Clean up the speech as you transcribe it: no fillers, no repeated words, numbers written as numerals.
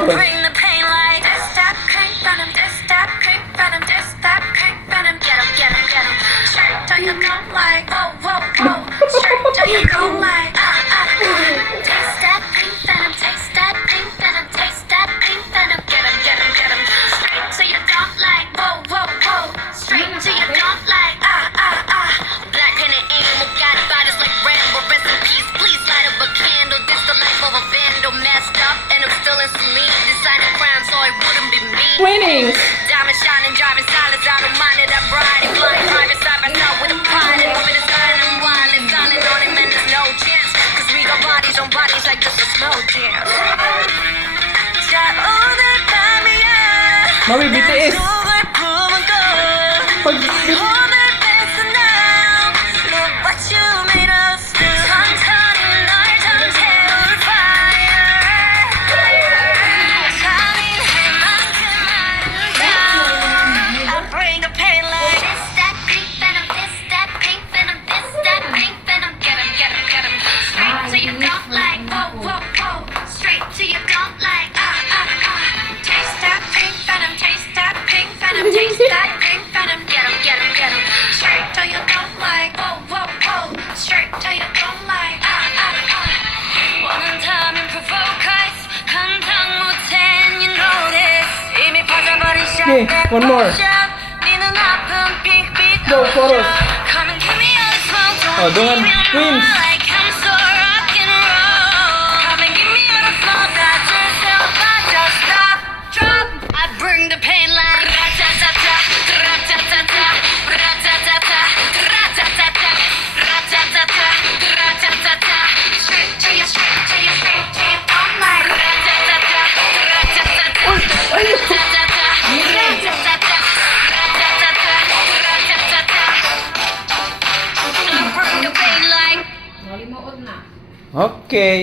chorus. bring the pain like this, stop, crank, venom, this, stop, crank, venom, this, stop, crank, venom, get 'em, get 'em, get 'em. Straight till you don't like, whoa, whoa, whoa. Straight till you don't like, taste that pink venom, taste that pink venom, taste that pink venom, get 'em, get 'em, get 'em. Straight till you don't like, whoa, whoa, whoa. Straight till you don't like, Black pen and animal got bodies like Rambo. Rest in peace, please light up a candle. This the life of a vandal, messed up, and I'm still in saline. Designing crime so it wouldn't be me. Twinning. Diamond shining, driving silence, I don't mind it. I'm riding blind, private side by side with a pilot. Moving the sky and I'm wild, and silent on it, man, there's no chance. Cause we got bodies on bodies like this is no dance. 자, 오늘 밤이야. Mami, BTS. 속을 품은 걸. Pag... 오늘 뺏은 날. Look what you made us do. 천천히 널 전체울 fire. 잔인할 만큼 아름다워. I bring the pain like this, that pink venom, this, that pink venom, this, that pink venom. Get 'em, get 'em, get 'em. Straight till you don't like, whoa, whoa, whoa. Straight till you don't like, Taste that pink venom, taste that pink venom, taste that pink venom. Get 'em, get 'em, get 'em. Straight till you don't like, whoa, whoa, whoa. Straight till you don't like, 원한다면 provoke us. 감당 못해, you know this. 이미 퍼져버린 Okay, one more. 네 눈아픈 빅빅 Go, chorus. Come and give me all the smoke. Don't Oh, don't leave me alone twins. like I'm so rock and roll. Come and give me all the smoke. That's yourself, I just stop, drop. I bring the pain like ra-ta-ta-ta, ra-ta-ta-ta, ra-ta-ta-ta, ra-ta-ta-ta, ra-ta-ta-ta, ra-ta-ta-ta. Straight to you, straight to you, straight to you, don't like ra-ta-ta-ta, ra-ta-ta-ta, ra-ta-ta-ta, ra-ta-ta-ta, ra-ta-ta-ta, ra-ta-ta-ta. I bring the pain like. Okay.